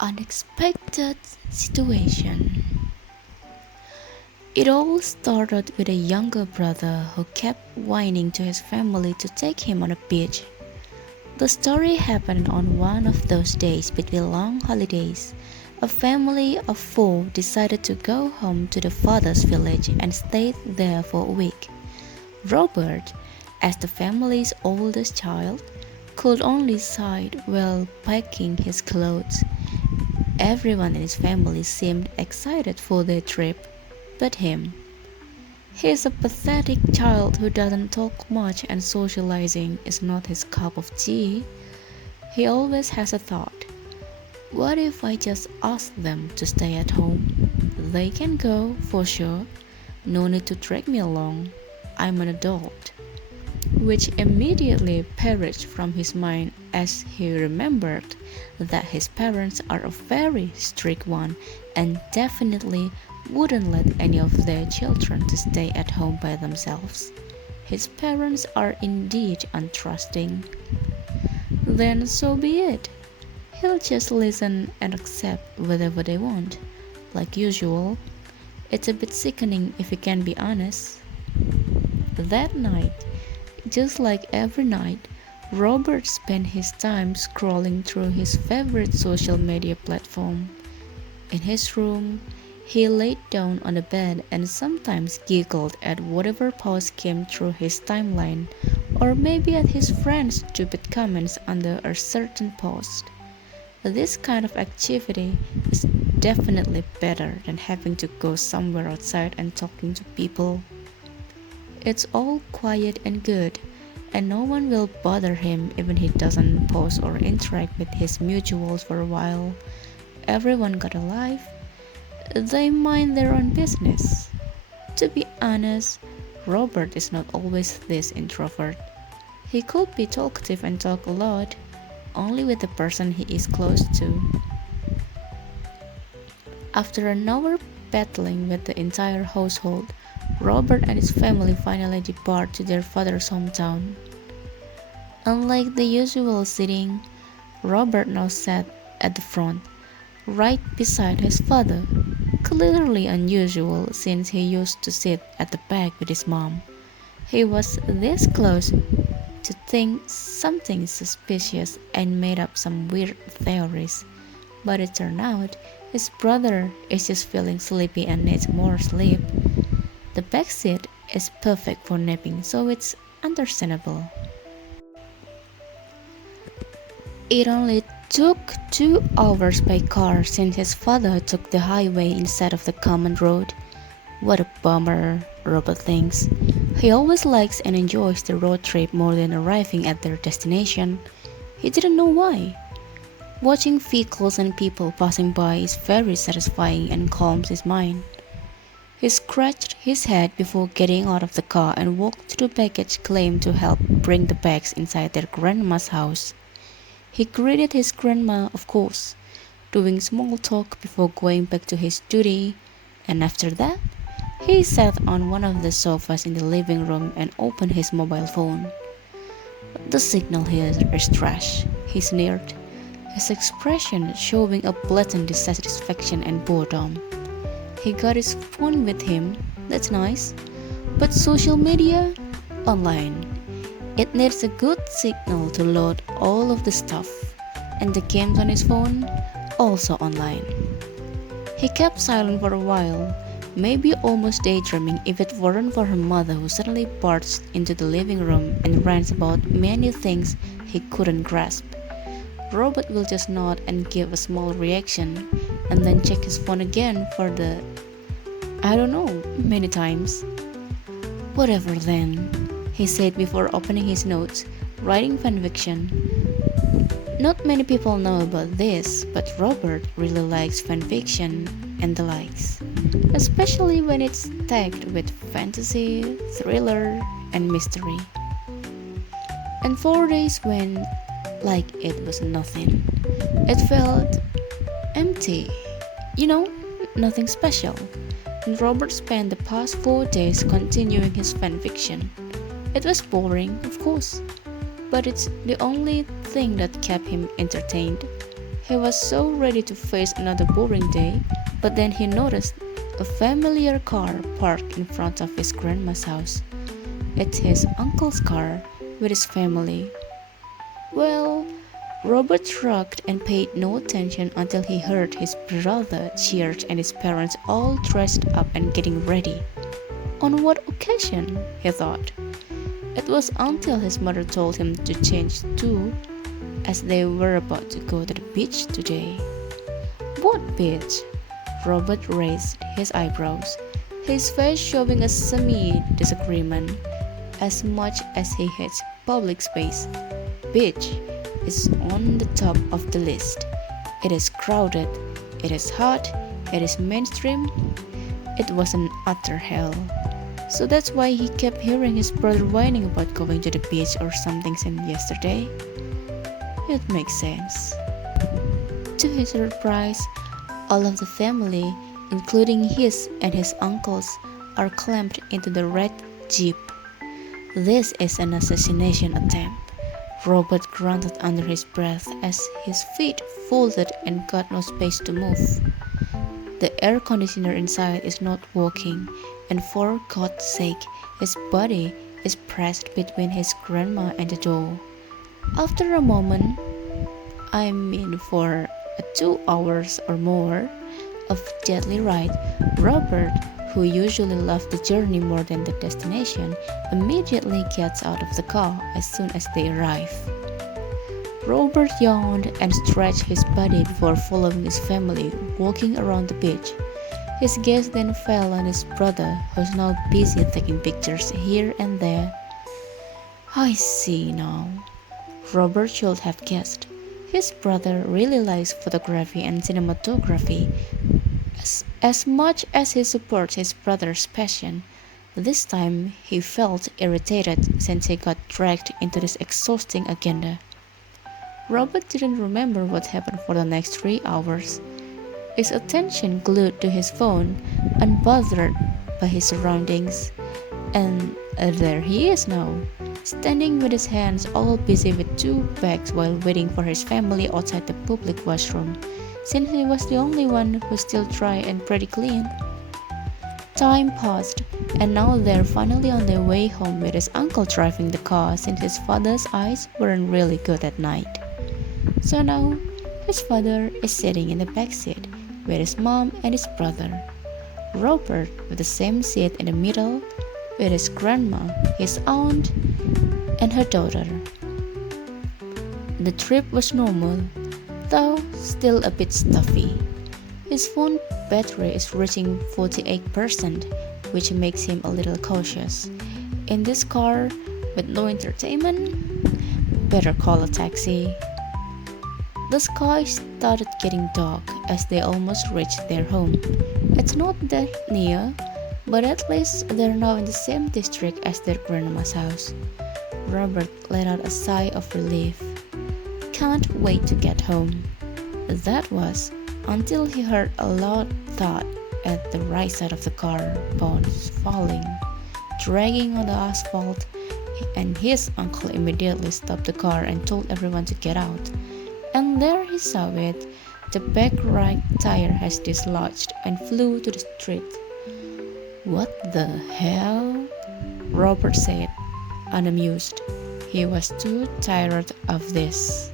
Unexpected situation. It all started with a younger brother who kept whining to his family to take him on a beach. The story happened on one of those days between long holidays. A family of four decided to go home to the father's village and stayed there for a week. Robert, as the family's oldest child, could only sigh while packing his clothes. Everyone in his family seemed excited for their trip, but him. He is a pathetic child who doesn't talk much and socializing is not his cup of tea. He always has a thought. What if I just ask them to stay at home? They can go, for sure. No need to drag me along. I'm an adult. Which immediately perished from his mind as he remembered that his parents are a very strict one and definitely wouldn't let any of their children to stay at home by themselves. His parents are indeed untrusting. Then so be it. He'll just listen and accept whatever they want. Like usual, it's a bit sickening if we can be honest. That night, just like every night, Robert spent his time scrolling through his favorite social media platform. In his room, he laid down on the bed and sometimes giggled at whatever post came through his timeline, or maybe at his friends' stupid comments under a certain post. This kind of activity is definitely better than having to go somewhere outside and talking to people. It's all quiet and good, and no one will bother him even he doesn't post or interact with his mutuals for a while. Everyone got a life. They mind their own business. To be honest, Robert is not always this introvert. He could be talkative and talk a lot, only with the person he is close to. After an hour battling with the entire household, Robert and his family finally depart to their father's hometown. Unlike the usual sitting, Robert now sat at the front, right beside his father, clearly unusual since he used to sit at the back with his mom. He was this close to think something suspicious and made up some weird theories, but it turned out his brother is just feeling sleepy and needs more sleep. The back seat is perfect for napping, so it's understandable. It only took 2 hours by car since his father took the highway instead of the common road. What a bummer, Robert thinks. He always likes and enjoys the road trip more than arriving at their destination. He didn't know why. Watching vehicles and people passing by is very satisfying and calms his mind. He scratched his head before getting out of the car and walked to the baggage claim to help bring the bags inside their grandma's house. He greeted his grandma, of course, doing small talk before going back to his duty, and after that, he sat on one of the sofas in the living room and opened his mobile phone. The signal here is trash, he sneered, his expression showing a blatant dissatisfaction and boredom. He got his phone with him, that's nice, but social media? Online. It needs a good signal to load all of the stuff, and the games on his phone? Also online. He kept silent for a while, maybe almost daydreaming if it weren't for her mother who suddenly burst into the living room and rants about many things he couldn't grasp. Robert will just nod and give a small reaction, and then check his phone again for the I don't know, many times. Whatever then, he said before opening his notes, writing fanfiction. Not many people know about this, but Robert really likes fanfiction and the likes, especially when it's tagged with fantasy, thriller, and mystery. And 4 days went like it was nothing. It felt empty, you know, nothing special. And Robert spent the past 4 days continuing his fanfiction. It was boring, of course, but it's the only thing that kept him entertained. He was so ready to face another boring day, but then he noticed a familiar car parked in front of his grandma's house. It's his uncle's car with his family. Well, Robert shrugged and paid no attention until he heard his brother cheered and his parents all dressed up and getting ready. On what occasion? He thought. It was until his mother told him to change too, as they were about to go to the beach today. What beach? Robert raised his eyebrows, his face showing a semi-disagreement. As much as he hates public space, beach is on the top of the list. It is crowded, it is hot, it is mainstream. It was an utter hell. So that's why he kept hearing his brother whining about going to the beach or something since yesterday. It makes sense. To his surprise, all of the family, including his and his uncles, are clamped into the red jeep. This is an assassination attempt. Robert grunted under his breath as his feet folded and got no space to move. The air conditioner inside is not working, and for God's sake, his body is pressed between his grandma and the door. After a moment, for 2 hours or more of deadly ride, Robert, who usually loved the journey more than the destination, immediately gets out of the car as soon as they arrive. Robert yawned and stretched his body before following his family, walking around the beach. His gaze then fell on his brother, who's now busy taking pictures here and there. I see now. Robert should have guessed. His brother really likes photography and cinematography. As much as he supports his brother's passion, this time he felt irritated since he got dragged into this exhausting agenda. Robert didn't remember what happened for the next 3 hours. His attention glued to his phone, unbothered by his surroundings. And there he is now, standing with his hands all busy with 2 bags while waiting for his family outside the public washroom, since he was the only one who's still dry and pretty clean. Time passed, and now they're finally on their way home with his uncle driving the car since his father's eyes weren't really good at night. So now, his father is sitting in the back seat with his mom and his brother. Robert with the same seat in the middle with his grandma, his aunt, and her daughter. The trip was normal, though still a bit stuffy. His phone battery is reaching 48%, which makes him a little cautious. In this car, with no entertainment, better call a taxi. The sky started getting dark as they almost reached their home. It's not that near, but at least they're now in the same district as their grandma's house. Robert let out a sigh of relief. Can't wait to get home. That was until he heard a loud thud at the right side of the car, bones falling, dragging on the asphalt, and his uncle immediately stopped the car and told everyone to get out. And there he saw it. The back right tire has dislodged and flew to the street. What the hell? Robert said, unamused. He was too tired of this.